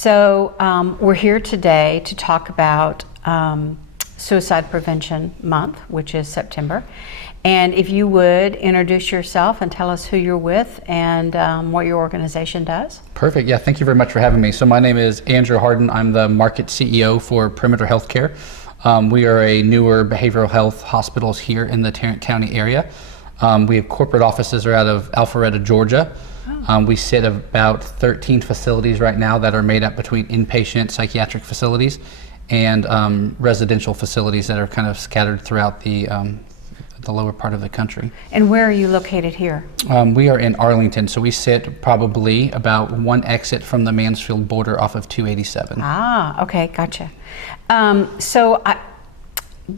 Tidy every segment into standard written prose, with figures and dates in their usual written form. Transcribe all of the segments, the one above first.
So we're here today to talk about Suicide Prevention Month, which is September. And if you would introduce yourself and tell us who you're with and what your organization does. Perfect. Yeah, thank you very much for having me. So my name is Andrew Harden. I'm the market CEO for Perimeter Healthcare. We are a newer behavioral health hospitals here in the Tarrant County area. We have corporate offices are out of Alpharetta, Georgia. We sit about 13 facilities right now that are made up between inpatient psychiatric facilities and residential facilities that are kind of scattered throughout the lower part of the country. And where are you located here? We are in Arlington, so we sit probably about one exit from the Mansfield border off of 287. Ah, okay, gotcha.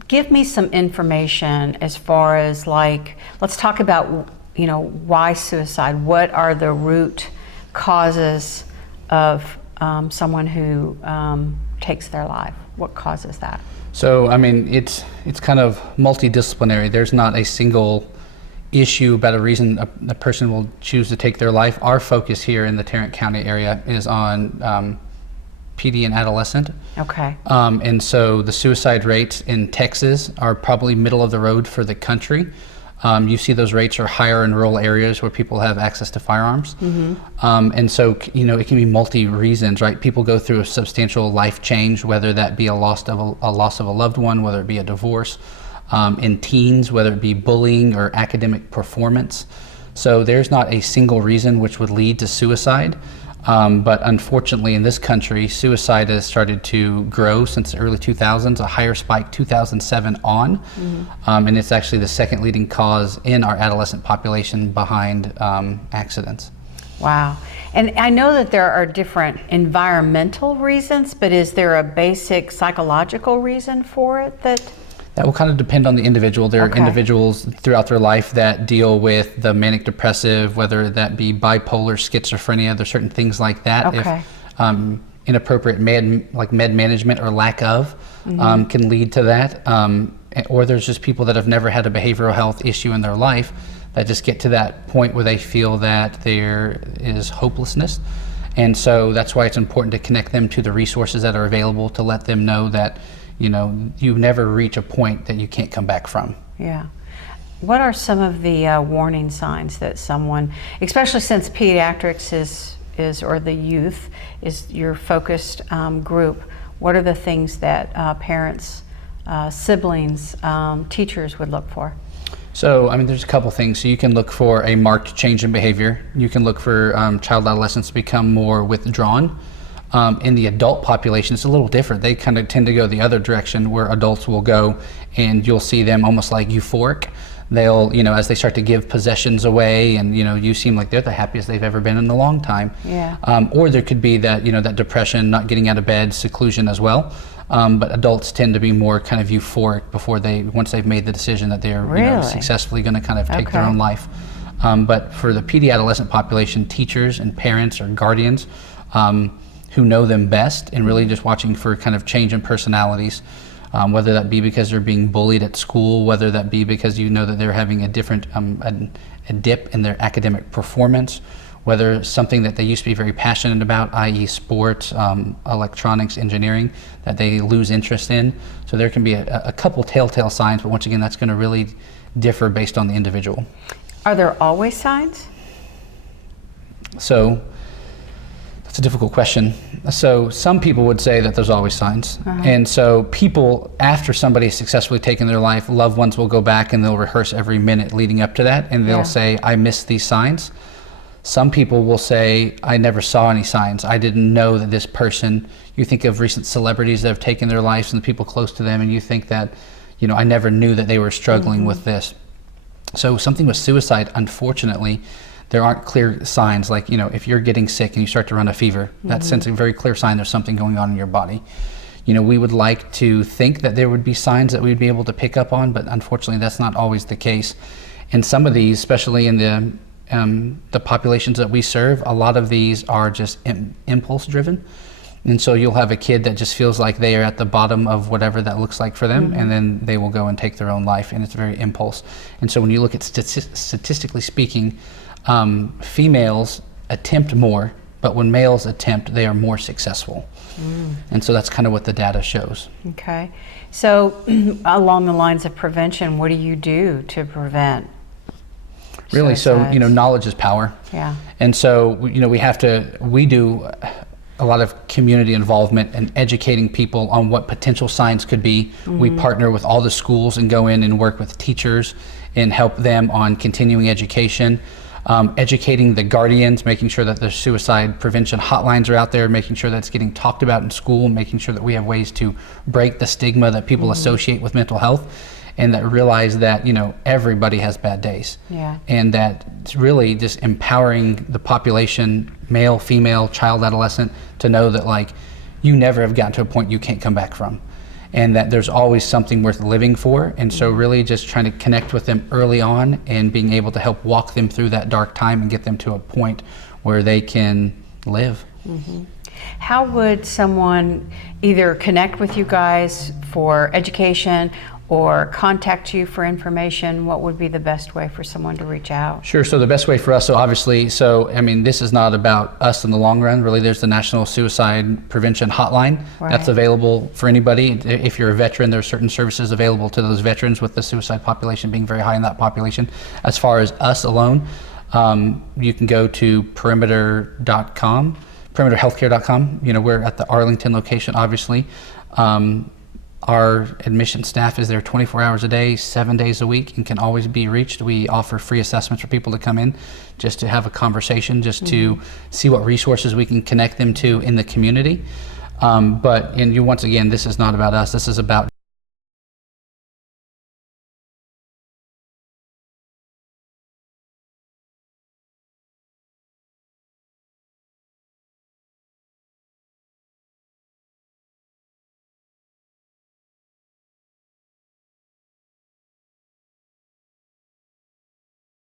Give me some information as far as let's talk about, why suicide. What are the root causes of someone who takes their life? What causes that? So, it's kind of multidisciplinary. There's not a single issue about a reason a person will choose to take their life. Our focus here in the Tarrant County area is on PD and adolescent. Okay. And so the suicide rates in Texas are probably middle of the road for the country. You see those rates are higher in rural areas where people have access to firearms. Mm-hmm. And so, it can be multi-reasons, right? People go through a substantial life change, whether that be a loss of a loved one, whether it be a divorce. In teens, whether it be bullying or academic performance. So there's not a single reason which would lead to suicide. But unfortunately in this country, suicide has started to grow since the early 2000s, a higher spike 2007 on. Mm-hmm. And it's actually the second leading cause in our adolescent population behind accidents. Wow. And I know that there are different environmental reasons, but is there a basic psychological reason for it That will kind of depend on the individual. There are individuals throughout their life that deal with the manic depressive, whether that be bipolar, schizophrenia, there's certain things like that. Okay. If inappropriate med management or lack of can lead to that. Or there's just people that have never had a behavioral health issue in their life that just get to that point where they feel that there is hopelessness. And so that's why it's important to connect them to the resources that are available to let them know that you never reach a point that you can't come back from. Yeah. What are some of the warning signs that someone, especially since pediatrics is or the youth is your focused group, what are the things that parents, siblings, teachers would look for? So, there's a couple things. So you can look for a marked change in behavior. You can look for child adolescents to become more withdrawn. In the adult population, it's a little different. They kind of tend to go the other direction where adults will go, and you'll see them almost like euphoric. They'll, as they start to give possessions away, and you seem like they're the happiest they've ever been in a long time. Yeah. Or there could be that, that depression, not getting out of bed, seclusion as well. But adults tend to be more kind of euphoric once they've made the decision that they're Really? Successfully going to kind of take their own life. But for the pedi-adolescent population, teachers and parents or guardians, who know them best and really just watching for kind of change in personalities, whether that be because they're being bullied at school, whether that be because that they're having a different a dip in their academic performance, whether something that they used to be very passionate about, i.e. sports, electronics, engineering, that they lose interest in. So there can be a couple telltale signs, but once again, that's going to really differ based on the individual. Are there always signs? So it's a difficult question. So some people would say that there's always signs. And so people, after somebody has successfully taken their life, loved ones will go back and they'll rehearse every minute leading up to that, and they'll say, I missed these signs. Some people will say, I never saw any signs. I didn't know that this person, you think of recent celebrities that have taken their lives and the people close to them, and you think that, I never knew that they were struggling with this. So something with suicide, unfortunately, there aren't clear signs like, if you're getting sick and you start to run a fever, that sends a very clear sign there's something going on in your body. We would like to think that there would be signs that we'd be able to pick up on, but unfortunately that's not always the case. And some of these, especially in the populations that we serve, a lot of these are just impulse driven. And so you'll have a kid that just feels like they are at the bottom of whatever that looks like for them, and then they will go and take their own life, and it's very impulse. And so when you look at statistically speaking, females attempt more but when males attempt, they are more successful. And so that's kind of what the data shows. Okay. So along the lines of prevention, what do you do to prevent Really, so, suicides? knowledge is power. Yeah. And so, we do a lot of community involvement and educating people on what potential signs could be. We partner with all the schools and go in and work with teachers and help them on continuing education. Educating the guardians, making sure that the suicide prevention hotlines are out there, making sure that it's getting talked about in school, making sure that we have ways to break the stigma that people associate with mental health, and that realize that everybody has bad days. Yeah. And that it's really just empowering the population, male, female, child, adolescent, to know that you never have gotten to a point you can't come back from, and that there's always something worth living for. And so really just trying to connect with them early on and being able to help walk them through that dark time and get them to a point where they can live. How would someone either connect with you guys for education or contact you for information? What would be the best way for someone to reach out? Sure. So the best way for us, this is not about us in the long run. Really, there's the National Suicide Prevention Hotline. Right. That's available for anybody. If you're a veteran, there are certain services available to those veterans, with the suicide population being very high in that population. As far as us alone, you can go to perimeter.com, perimeterhealthcare.com. We're at the Arlington location, obviously. Our admission staff is there 24 hours a day, 7 days a week, and can always be reached. We offer free assessments for people to come in just to have a conversation, just to see what resources we can connect them to in the community. Once again, this is not about us. This is about